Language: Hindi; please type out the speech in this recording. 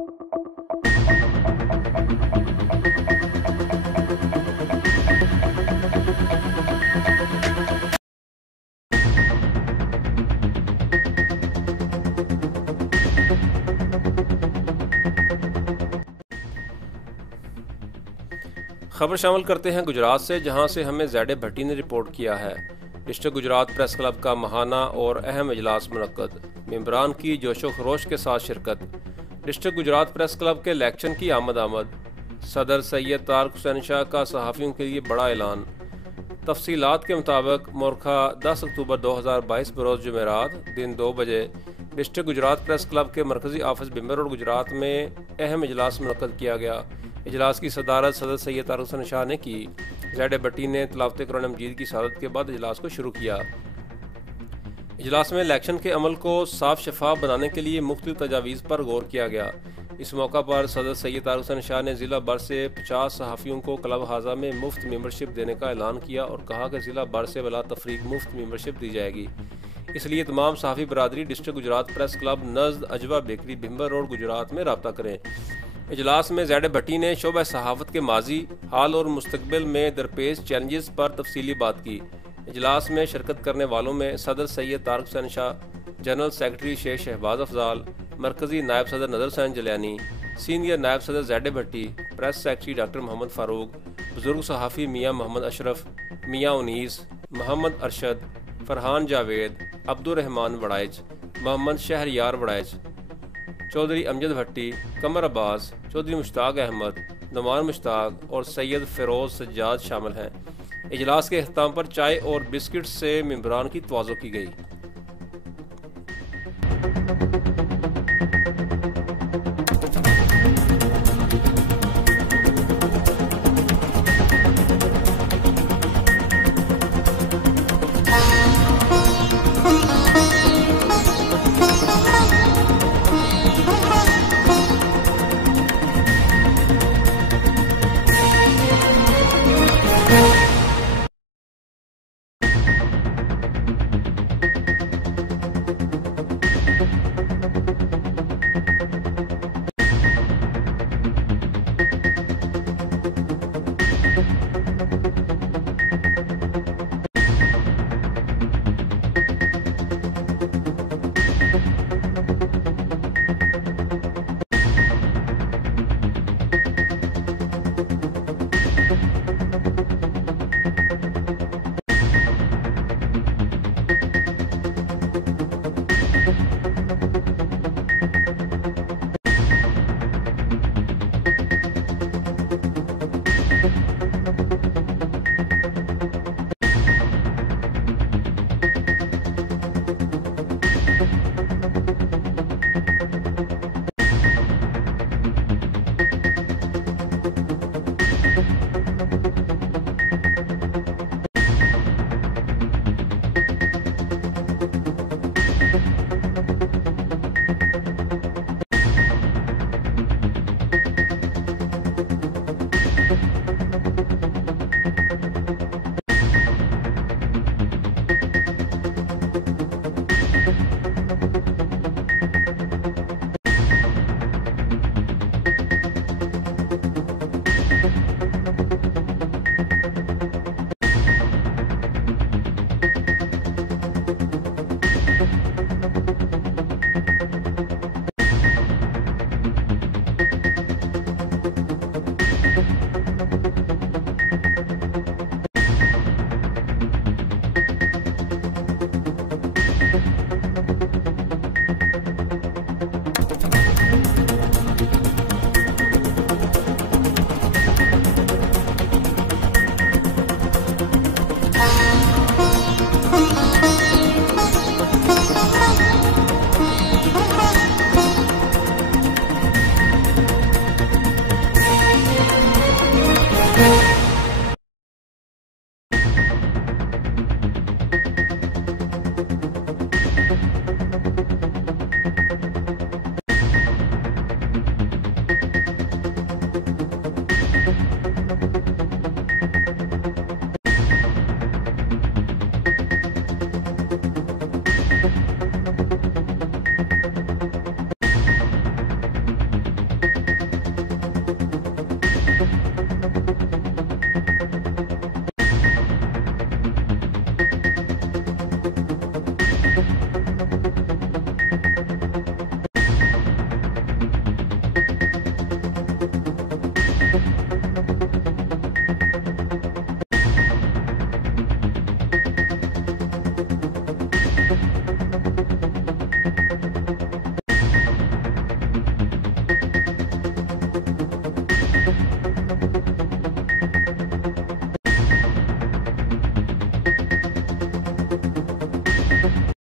खबर शामिल करते हैं गुजरात से, जहां से हमें ज़ैड भट्टी ने रिपोर्ट किया है। डिस्ट्रिक्ट गुजरात प्रेस क्लब का महाना और अहम इजलास मुनक्कद, मेंबरान की जोशो खरोश के साथ शिरकत। डिस्ट्रिक्ट गुजरात प्रेस क्लब के इलेक्शन की आमद। सदर सैयद तारक हुसैन शाह का सहाफ़ियों के लिए बड़ा ऐलान। तफसीलात के मुताबिक मोरखा 10 अक्टूबर 2022 बरोज़ जुमेरात दिन 2 बजे डिस्ट्रिक्ट गुजरात प्रेस क्लब के मरकज़ी ऑफिस बिम्बर रोड गुजरात में अहम इजलास मुनक्कद किया गया। इजलास की सदारत सदर सैयद तारक हुसैन शाह ने की। ज़ैड भट्टी ने तिलावत कुरान मजीद की शहादत के बाद इजलास को शुरू किया। इजलास में इलेक्शन के अमल को साफ शफाफ बनाने के लिए मुख्तलिफ तजावीज़ पर गौर किया गया। इस मौका पर सदर सैयद तारक हुसैन शाह ने ज़िला भर से 50 सहाफ़ियों को क्लब हाजा में मुफ्त मेंबरशिप देने का ऐलान किया और कहा कि ज़िला भर से बिला तफरीक मुफ्त मेंबरशिप दी जाएगी। इसलिए तमाम सहाफ़ी बरादरी डिस्ट्रिक्ट गुजरात प्रेस क्लब नज़द अजवा बेकरी बिम्बर रोड गुजरात में रब्ता करें। इजलास में ज़ैड भट्टी ने शोबा सहाफ़त के माजी, हाल और मुस्तकबिल में दरपेश चैलेंजेस पर तफसीली बात की। इजलास में शिरकत करने वालों में सदर सैयद तारक हुसैन शाह, जनरल सेक्रेटरी शेख शहबाज अफजाल, मरकज़ी नायब सदर नज़र हुसैन जलियानी, सीनियर नायब सदर Zaid Bhatti, press secretary doctor Mohammad Farooq, बुजुर्ग सहाफ़ी मियाँ मोहम्मद अशरफ, मियाँ उनीस, मोहम्मद अरशद, फ़रहान जावेद, अब्दुर्रहमान वड़ाइच, मोहम्मद शहरयार वड़ाइच, चौधरी अमजद भट्टी, कमर अब्बास, चौधरी मुश्ताक अहमद, नुमान मुश्ताक और सैयद फ़िरोज़ सज्जाद शामिल हैं। इजलास के अख्ताम पर चाय और बिस्किट से मेंबरान की तवाज़ो की गई।